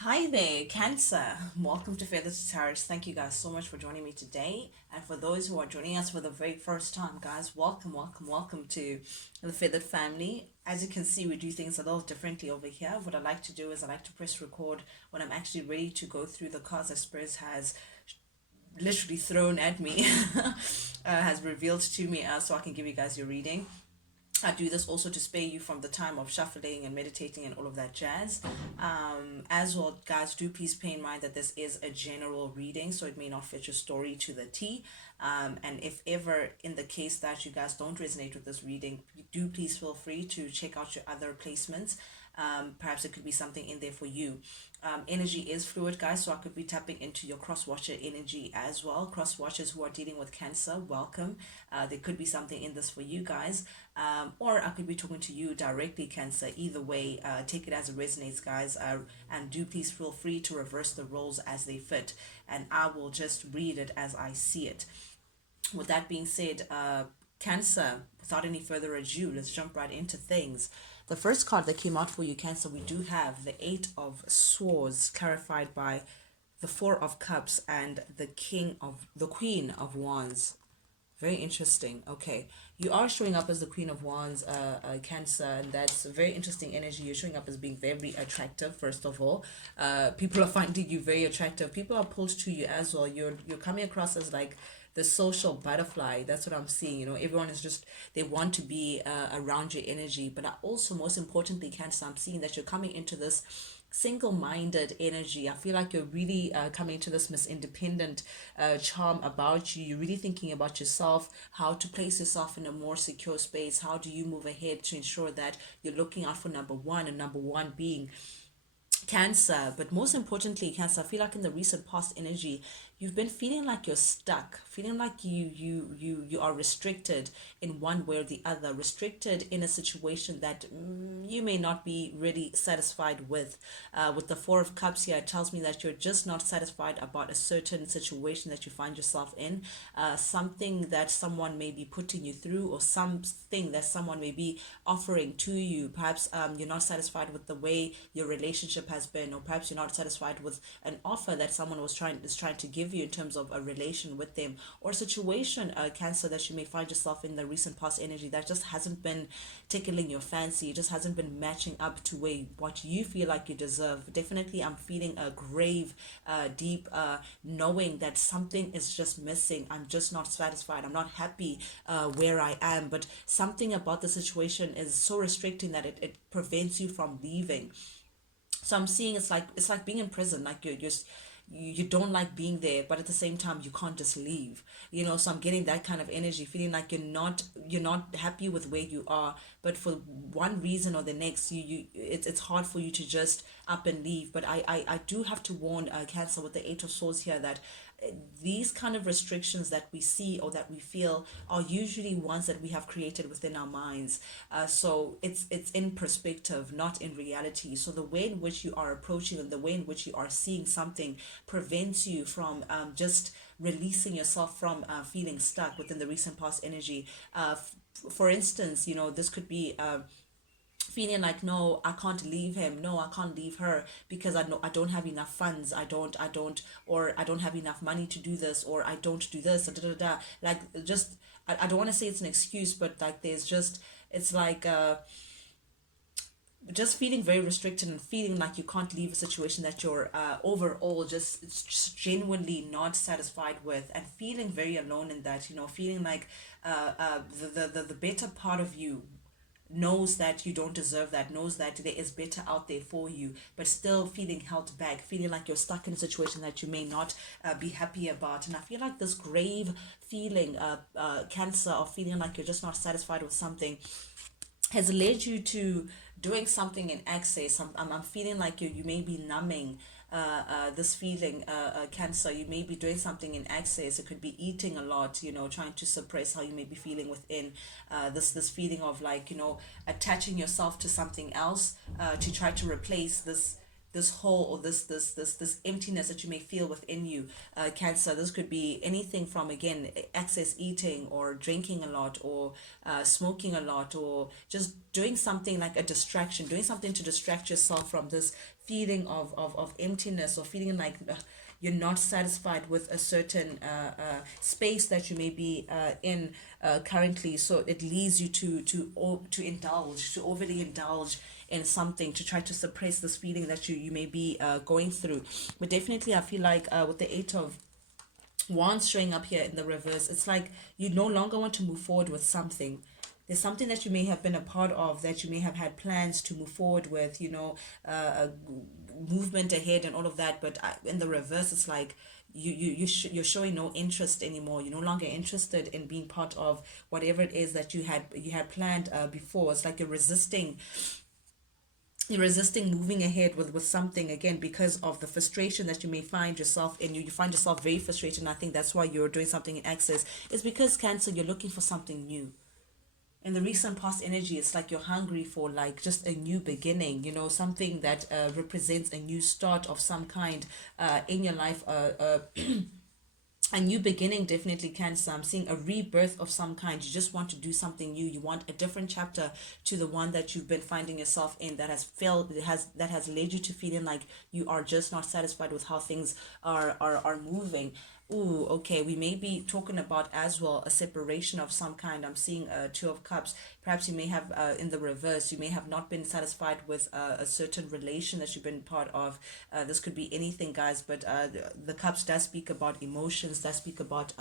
Hi there, Cancer. Welcome to Feathers to Tarot. Thank you guys so much for joining me today. And for those who are joining us for the very first time, guys, welcome to the Feathered family. As you can see, we do things a little differently over here. What I like to do is I like to press record when I'm actually ready to go through the cards that Spirit has literally thrown at me, has revealed to me, so I can give you guys your reading. I do this also to spare you from the time of shuffling and meditating and all of that jazz. As well, guys, do please pay in mind that this is a general reading, so it may not fit your story to the T. And if ever in the case that you guys don't resonate with this reading, do please feel free to check out your other placements. Perhaps it could be something in there for you. Energy is fluid, guys, so I could be tapping into your cross watcher energy as well. Cross watchers who are dealing with Cancer, welcome. There could be something in this for you guys, or I could be talking to you directly, Cancer. Either way, take it as it resonates, guys, and do please feel free to reverse the roles as they fit, and I will just read it as I see it. With that being said, Cancer, without any further ado, let's jump right into things. The first card that came out for you, Cancer, we do have the Eight of Swords, clarified by the Four of Cups and the Queen of Wands. Very interesting. Okay. You are showing up as the Queen of Wands, Cancer, and that's a very interesting energy. You're showing up as being very attractive, first of all. People are finding you very attractive. People are pulled to you as well. You're coming across as like the social butterfly. That's what I'm seeing. You know, everyone is just, they want to be around your energy. But I also, most importantly, Cancer, I'm seeing that you're coming into this single-minded energy. I feel like you're really coming to this Miss Independent charm about you. You're really thinking about yourself, how to place yourself in a more secure space. How do you move ahead to ensure that you're looking out for number one, and number one being Cancer. But most importantly, Cancer, I feel like in the recent past energy, you've been feeling like you're stuck, feeling like you are restricted in one way or the other, restricted in a situation that you may not be really satisfied with. With the Four of Cups here, it tells me that you're just not satisfied about a certain situation that you find yourself in, something that someone may be putting you through, or something that someone may be offering to you. Perhaps you're not satisfied with the way your relationship has been, or perhaps you're not satisfied with an offer that someone is trying to give you in terms of a relation with them, or a situation, Cancer, that you may find yourself in the recent past energy that just hasn't been tickling your fancy. It just hasn't been matching up to what you feel like you deserve. Definitely, I'm feeling a grave, deep knowing that something is just missing. I'm just not satisfied. I'm not happy where I am, but something about the situation is so restricting that it prevents you from leaving. So I'm seeing it's like being in prison. Like you're just, you don't like being there, but at the same time you can't just leave. So I'm getting that kind of energy, feeling like you're not happy with where you are, but for one reason or the next, it's hard for you to just up and leave. But I do have to warn, Cancer, with the Eight of Swords here, that these kind of restrictions that we see or that we feel are usually ones that we have created within our minds. So it's in perspective, not in reality. So the way in which you are approaching and the way in which you are seeing something prevents you from just releasing yourself from feeling stuck within the recent past energy. For instance, this could be feeling like, no, I can't leave him, no, I can't leave her, because I know I don't have enough funds, I don't or I don't have enough money to do this, or I don't do this, da, da, da, da. Like, just, I don't want to say it's an excuse, but like there's just, it's like just feeling very restricted and feeling like you can't leave a situation that you're overall just genuinely not satisfied with, and feeling very alone in that. Feeling like the better part of you knows that you don't deserve that, knows that there is better out there for you, but still feeling held back, feeling like you're stuck in a situation that you may not be happy about. And I feel like this grave feeling, Cancer, of feeling like you're just not satisfied with something, has led you to doing something in excess. I'm feeling like you may be numbing this feeling, Cancer. You may be doing something in excess. It could be eating a lot, trying to suppress how you may be feeling within, this feeling of, like, attaching yourself to something else, to try to replace this hole, or this emptiness that you may feel within you, Cancer. This could be anything from, again, excess eating or drinking a lot, or smoking a lot, or just doing something like a distraction, doing something to distract yourself from this feeling of emptiness, or feeling like you're not satisfied with a certain space that you may be in currently. So it leads you to indulge, to overly indulge in something, to try to suppress this feeling that you may be going through. But definitely, I feel like with the Eight of Wands showing up here in the reverse, it's like you no longer want to move forward with something. There's something that you may have been a part of, that you may have had plans to move forward with, a movement ahead and all of that. But in the reverse, it's like you're showing no interest anymore. You're no longer interested in being part of whatever it is that you had planned before. It's like you're resisting moving ahead with something, again, because of the frustration that you may find yourself in. You find yourself very frustrated, and I think that's why you're doing something in excess. It's because, Cancer, you're looking for something new. In the recent past energy, it's like you're hungry for, like, just a new beginning, something that represents a new start of some kind in your life, a new beginning. Definitely, Cancer. I'm seeing a rebirth of some kind. You just want to do something new. You want a different chapter to the one that you've been finding yourself in, that has failed, that has led you to feeling like you are just not satisfied with how things are moving. Ooh, okay. We may be talking about as well a separation of some kind. I'm seeing Two of Cups. Perhaps you may have, in the reverse, you may have not been satisfied with a certain relation that you've been part of. This could be anything, guys, but the Cups does speak about emotions, does speak about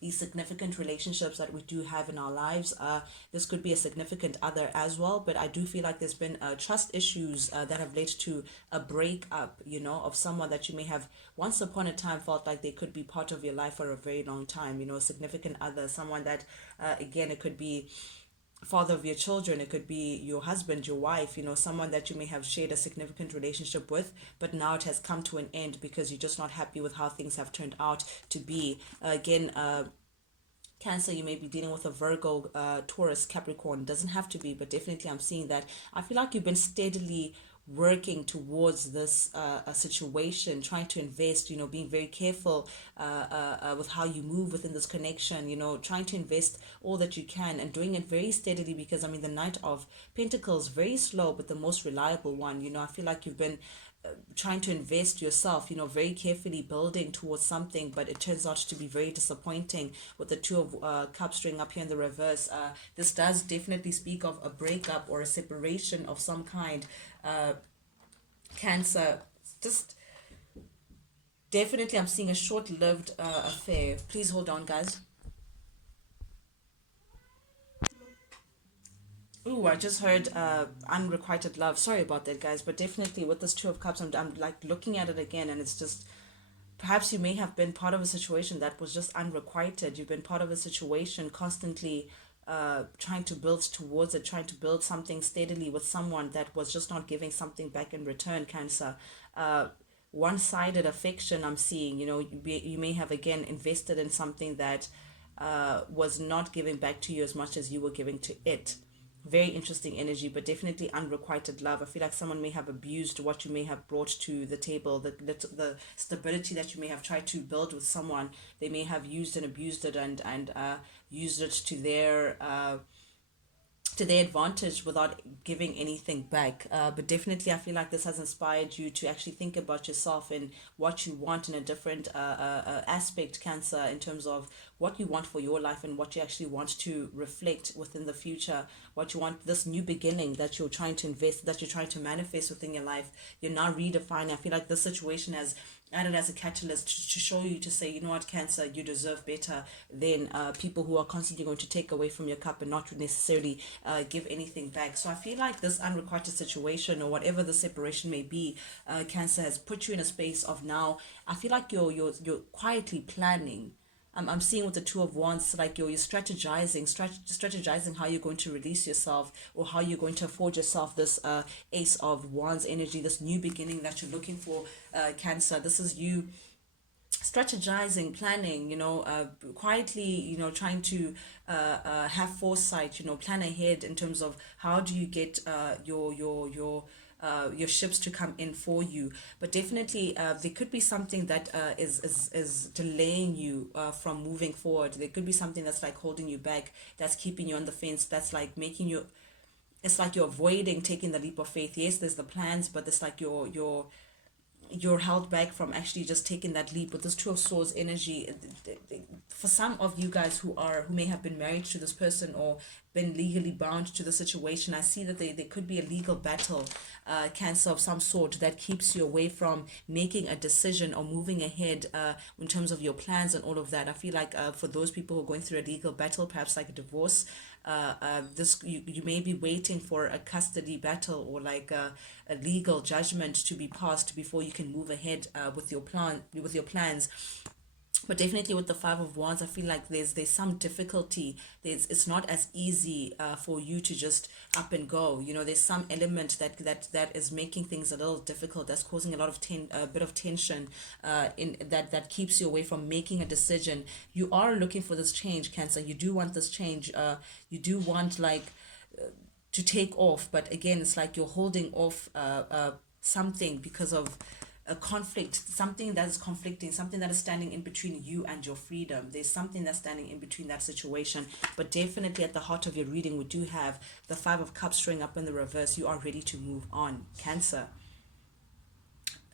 these significant relationships that we do have in our lives. This could be a significant other as well, but I do feel like there's been trust issues that have led to a breakup, of someone that you may have once upon a time felt like they could be part of your life for a very long time, a significant other, someone that, again, it could be father of your children, it could be your husband, your wife, someone that you may have shared a significant relationship with, but now it has come to an end because you're just not happy with how things have turned out to be. Again, Cancer, you may be dealing with a Virgo, Taurus, Capricorn. Doesn't have to be, but definitely I'm seeing that. I feel like you've been steadily working towards this a situation, trying to invest, being very careful with how you move within this connection, trying to invest all that you can and doing it very steadily, because, the Knight of Pentacles, very slow, but the most reliable one. I feel like you've been trying to invest yourself, very carefully building towards something, but it turns out to be very disappointing with the Two of Cups string up here in the reverse. This does definitely speak of a breakup or a separation of some kind. Cancer, just definitely I'm seeing a short-lived affair. Please hold on, guys. Ooh, I just heard unrequited love. Sorry about that, guys, but definitely with this Two of Cups, I'm like looking at it again, and it's just, perhaps you may have been part of a situation that was just unrequited. You've been part of a situation constantly trying to build towards it, trying to build something steadily with someone that was just not giving something back in return, Cancer. One-sided affection, I'm seeing, you may have, again, invested in something that was not giving back to you as much as you were giving to it. Very interesting energy, but definitely unrequited love. I feel like someone may have abused what you may have brought to the table, the stability that you may have tried to build with someone. They may have used and abused it, and used it to their advantage without giving anything back. But definitely, I feel like this has inspired you to actually think about yourself and what you want in a different aspect, Cancer, in terms of what you want for your life and what you actually want to reflect within the future, what you want, this new beginning that you're trying to invest, that you're trying to manifest within your life. You're now redefining. I feel like this situation has added as a catalyst to show you, to say, you know what, Cancer, you deserve better than people who are constantly going to take away from your cup and not necessarily give anything back. So I feel like this unrequited situation, or whatever the separation may be, Cancer, has put you in a space of, now I feel like you're quietly planning. I'm seeing with the Two of Wands, like you're strategizing how you're going to release yourself, or how you're going to afford yourself this Ace of Wands energy, this new beginning that you're looking for, Cancer. This is you strategizing, planning, quietly, trying to have foresight, plan ahead in terms of how do you get your ships to come in for you. But definitely, there could be something that is delaying you from moving forward. There could be something that's like holding you back, that's keeping you on the fence, that's like making you, it's like you're avoiding taking the leap of faith. Yes, there's the plans, but it's like you're held back from actually just taking that leap. With this Two of Swords energy, for some of you guys who may have been married to this person or been legally bound to the situation, I see that there could be a legal battle, Cancer, of some sort, that keeps you away from making a decision or moving ahead in terms of your plans and all of that. I feel like for those people who are going through a legal battle, perhaps like a divorce, this you may be waiting for a custody battle or like a legal judgment to be passed before you can move ahead with your plans. But definitely with the Five of Wands, I feel like there's some difficulty. It's not as easy for you to just up and go. There's some element that is making things a little difficult, that's causing a lot of a bit of tension in that keeps you away from making a decision. You are looking for this change, Cancer. You do want this change. You do want like to take off, but again, it's like you're holding off something because of a conflict, something that is conflicting, something that is standing in between you and your freedom. There's something that's standing in between that situation. But definitely at the heart of your reading, we do have the Five of Cups showing up in the reverse. You are ready to move on, Cancer.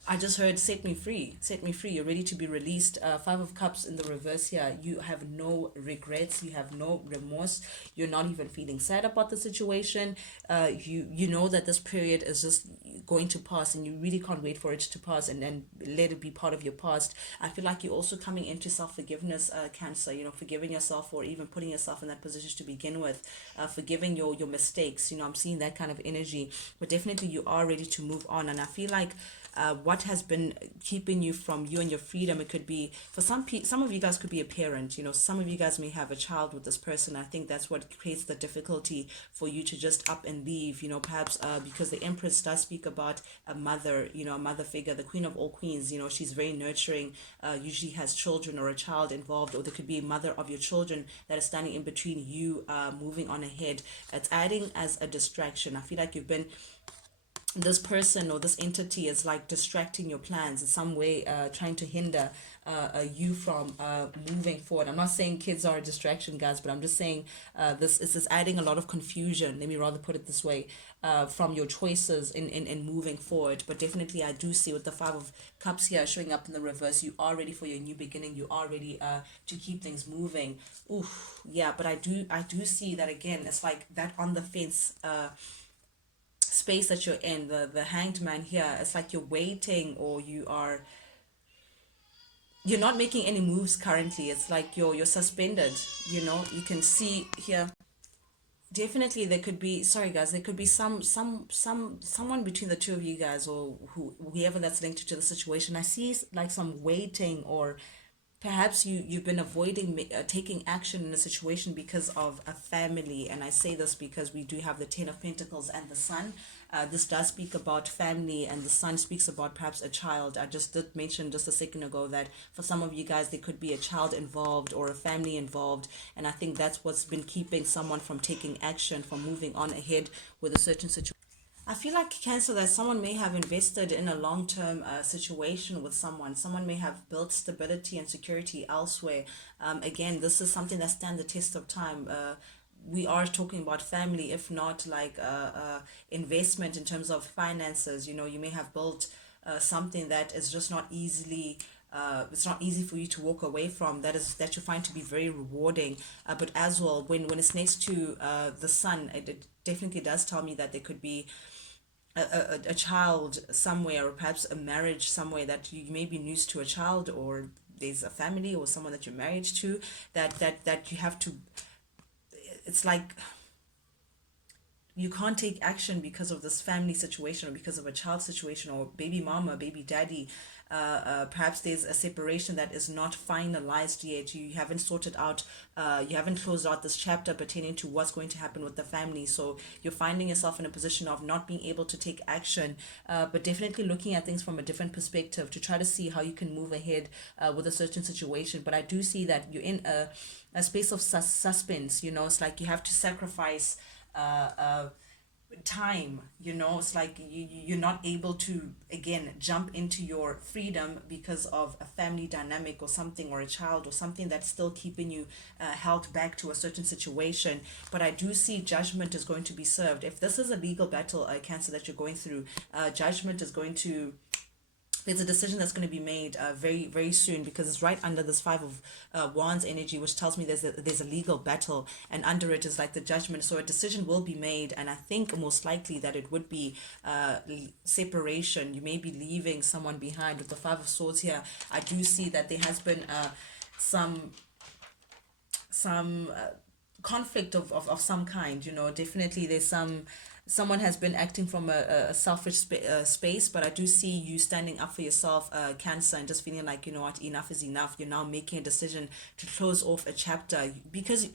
I just heard set me free, set me free. You're ready to be released. Five of Cups in the reverse here. You have no regrets. You have no remorse. You're not even feeling sad about the situation. You know that this period is just going to pass, and you really can't wait for it to pass and then let it be part of your past. I feel like you're also coming into self-forgiveness, Cancer. Forgiving yourself or even putting yourself in that position to begin with. Forgiving your mistakes. I'm seeing that kind of energy. But definitely you are ready to move on, and I feel like what has been keeping you from you and your freedom. It could be for some of you guys could be a parent. Some of you guys may have a child with this person. I think that's what creates the difficulty for you to just up and leave. Perhaps because the Empress does speak about a mother. A mother figure, the Queen of all Queens. She's very nurturing. Usually has children or a child involved, or there could be a mother of your children that is standing in between you moving on ahead. It's adding as a distraction. I feel like you've been, this person or this entity is like distracting your plans in some way, trying to hinder you from moving forward. I'm not saying kids are a distraction, guys, but I'm just saying this is adding a lot of confusion, let me rather put it this way, from your choices in moving forward. But definitely I do see with the Five of Cups here showing up in the reverse, you are ready for your new beginning. You are ready to keep things moving. Oof, yeah, but I do see that again, it's like that on the fence space that you're in, the Hanged Man here. It's like you're waiting, or you're not making any moves currently. It's like you're suspended. You can see here, definitely there could be, sorry guys, there could be someone between the two of you guys, or whoever that's linked to the situation. I see like some waiting, or perhaps you've been avoiding taking action in a situation because of a family. And I say this because we do have the Ten of Pentacles and the Sun. This does speak about family, and the Sun speaks about perhaps a child. I just did mention just a second ago that for some of you guys there could be a child involved or a family involved, and I think that's what's been keeping someone from taking action, from moving on ahead with a certain situation. I feel like, Cancer, that someone may have invested in a long-term situation with someone. Someone may have built stability and security elsewhere. Again, this is something that stands the test of time. We are talking about family, if not like investment in terms of finances. You may have built something that is just not easily, it's not easy for you to walk away from, that you find to be very rewarding. But as well, when it's next to the Sun, it definitely does tell me that there could be a child somewhere, or perhaps a marriage somewhere, that you may be news to a child, or there's a family or someone that you're married to, that you have to, it's like you can't take action because of this family situation or because of a child situation or baby mama, baby daddy. Perhaps there's a separation that is not finalized yet. You haven't sorted out, you haven't closed out this chapter pertaining to what's going to happen with the family. So you're finding yourself in a position of not being able to take action, but definitely looking at things from a different perspective to try to see how you can move ahead with a certain situation. But I do see that you're in a space of suspense. It's like you have to sacrifice time. It's like you're not able to again jump into your freedom because of a family dynamic or something, or a child or something that's still keeping you held back to a certain situation. But I do see judgment is going to be served. If this is a legal battle, Cancer, that you're going through, judgment is going to, there's a decision that's going to be made very very soon, because it's right under this Five of Wands energy, which tells me there's a legal battle, and under it is like the judgment. So a decision will be made, and I think most likely that it would be separation. You may be leaving someone behind. With the Five of Swords here, I do see that there has been some conflict of some kind. Definitely there's someone has been acting from a selfish space, but I do see you standing up for yourself, Cancer, and just feeling like, what, enough is enough. You're now making a decision to close off a chapter, because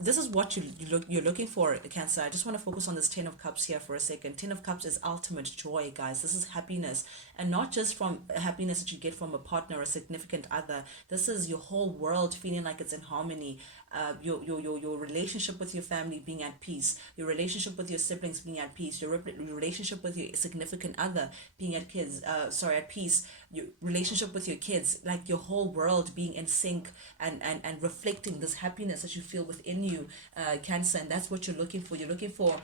this is what you're looking for, Cancer. I just want to focus on this Ten of Cups here for a second. Ten of Cups is ultimate joy, guys. This is happiness, and not just from happiness that you get from a partner or a significant other. This is your whole world feeling like it's in harmony. Your relationship with your family being at peace, your relationship with your siblings being at peace, your relationship with your significant other being at peace, your relationship with your kids, like your whole world being in sync and reflecting this happiness that you feel within you, Cancer. And that's what you're looking for. You're looking for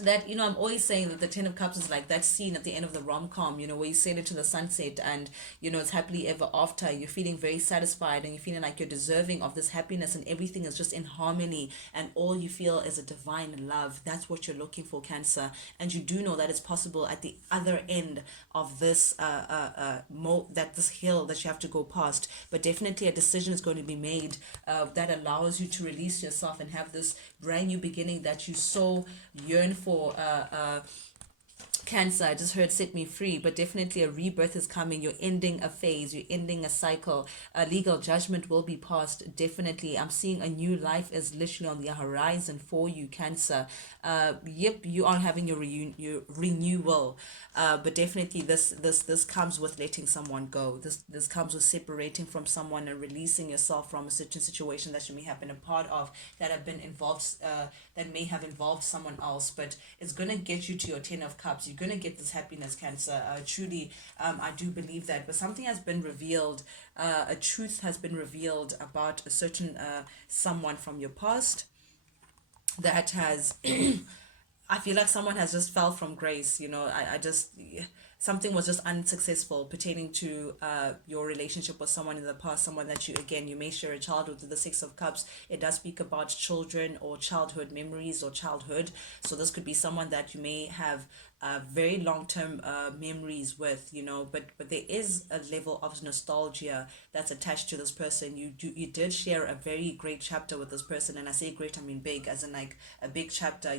that. I'm always saying that the Ten of Cups is like that scene at the end of the rom-com, where you sail into the sunset, and it's happily ever after. You're feeling very satisfied, and you're feeling like you're deserving of this happiness, and everything is just in harmony, and all you feel is a divine love. That's what you're looking for, Cancer. And you do know that it's possible at the other end of this this hill that you have to go past. But definitely a decision is going to be made that allows you to release yourself and have this brand new beginning that you so yearn for, Cancer. I just heard set me free, but definitely a rebirth is coming. You're ending a phase, you're ending a cycle. A legal judgment will be passed. Definitely, I'm seeing a new life is literally on the horizon for you, Cancer. Yep, you are having your renewal, but definitely this comes with letting someone go. This comes with separating from someone and releasing yourself from a certain situation that you may have been a part of, that have been involved, that may have involved someone else. But it's gonna get you to your Ten of Cups. You're gonna get this happiness, Cancer. Truly, I do believe that. But something has been revealed. A truth has been revealed about a certain someone from your past that has I feel like someone has just fell from grace. I just, something was just unsuccessful pertaining to your relationship with someone in the past, someone that you may share a child with. The Six of Cups, it does speak about children or childhood memories or childhood. So this could be someone that you may have very long-term memories with, but there is a level of nostalgia that's attached to this person. You did share a very great chapter with this person, and I say great, I mean big, as in like a big chapter.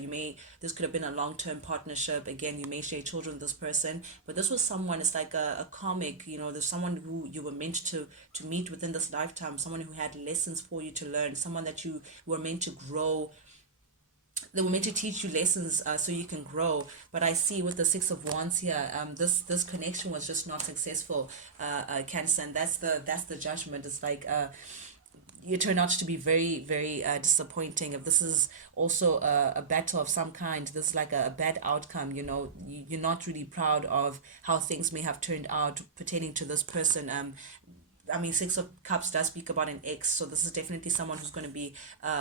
This could have been a long-term partnership. Again, you may share children with this person, but this was someone, it's like a comic, there's someone who you were meant to meet within this lifetime, someone who had lessons for you to learn, someone that you were meant to grow. They were meant to teach you lessons so you can grow. But I see with the Six of Wands here, this connection was just not successful, Cancer. And that's the judgment. It's like you turn out to be very very disappointing. If this is also a battle of some kind, this is like a bad outcome. You're not really proud of how things may have turned out pertaining to this person. Six of Cups does speak about an ex, so this is definitely someone who's going to be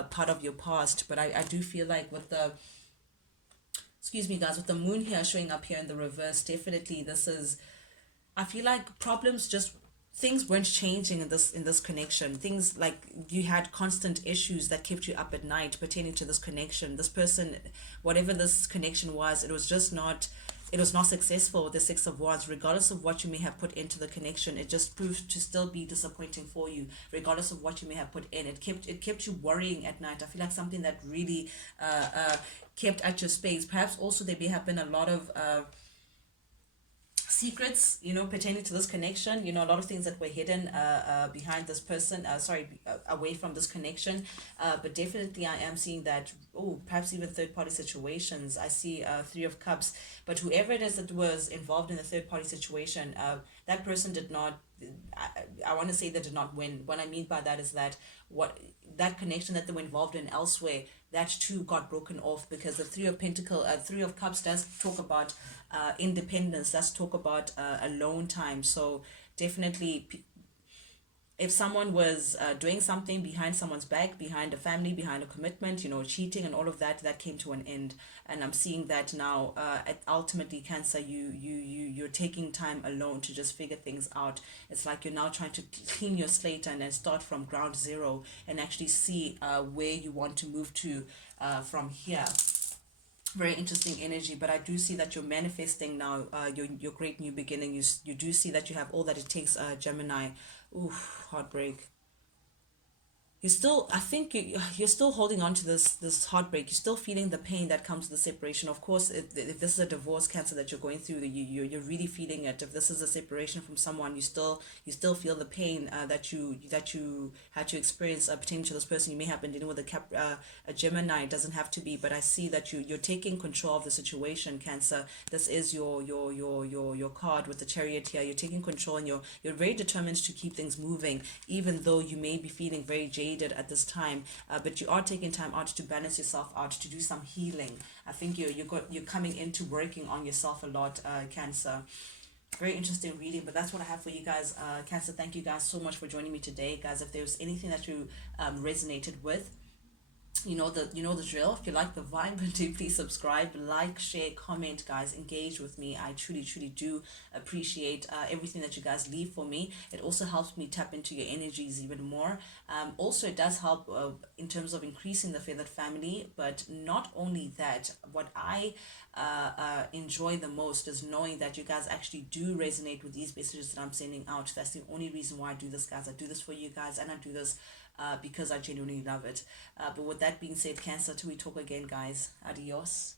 part of your past. But I do feel like with the, excuse me guys, with the moon here showing up here in the reverse, definitely I feel like things weren't changing in this connection. Things like you had constant issues that kept you up at night pertaining to this connection. This person, whatever this connection was, it was just not it was not successful with the Six of Wands. Regardless of what you may have put into the connection, it just proved to still be disappointing for you. Regardless of what you may have put in, it kept you worrying at night. I feel like something that really kept at your space. Perhaps also there may have been a lot of secrets, pertaining to this connection. A lot of things that were hidden behind this person, away from this connection. But definitely I am seeing that, oh, perhaps even third party situations. I see Three of Cups. But whoever it is that was involved in the third party situation, that person did not, I want to say they did not win. What I mean by that is that what that connection that they were involved in elsewhere, that too got broken off, because the Three of Cups does talk about independence, does talk about alone time. So definitely, if someone was doing something behind someone's back, behind a family, behind a commitment, cheating and all of that, that came to an end. And I'm seeing that now, ultimately, Cancer, you're taking time alone to just figure things out. It's like you're now trying to clean your slate and then start from ground zero and actually see where you want to move to from here. Very interesting energy. But I do see that you're manifesting now your great new beginning. You do see that you have all that it takes, Gemini. Ooh, heartbreak. You're still, I think you're still holding on to this heartbreak. You're still feeling the pain that comes with the separation. Of course, if this is a divorce, Cancer, that you're going through, you're really feeling it. If this is a separation from someone, you still feel the pain that you had to experience pertaining to this person. You may have been dealing with a Gemini. It doesn't have to be, but I see that you're taking control of the situation, Cancer. This is your card with the Chariot here. You're taking control, and you're very determined to keep things moving, even though you may be feeling very jaded at this time, but you are taking time out to balance yourself out, to do some healing. I think you're coming into working on yourself a lot, Cancer. Very interesting reading, but that's what I have for you guys, Cancer. Thank you guys so much for joining me today, guys. If there was anything that you resonated with, you know the drill. If you like the vibe, do please subscribe, like, share, comment, guys. Engage with me. I truly do appreciate everything that you guys leave for me. It also helps me tap into your energies even more. Also, it does help in terms of increasing the feathered family. But not only that, what I enjoy the most is knowing that you guys actually do resonate with these messages that I'm sending out. That's the only reason why I do this, guys. I do this for you guys, and I do this because I genuinely love it. But with that being said, Cancer, till we talk again, guys. Adios.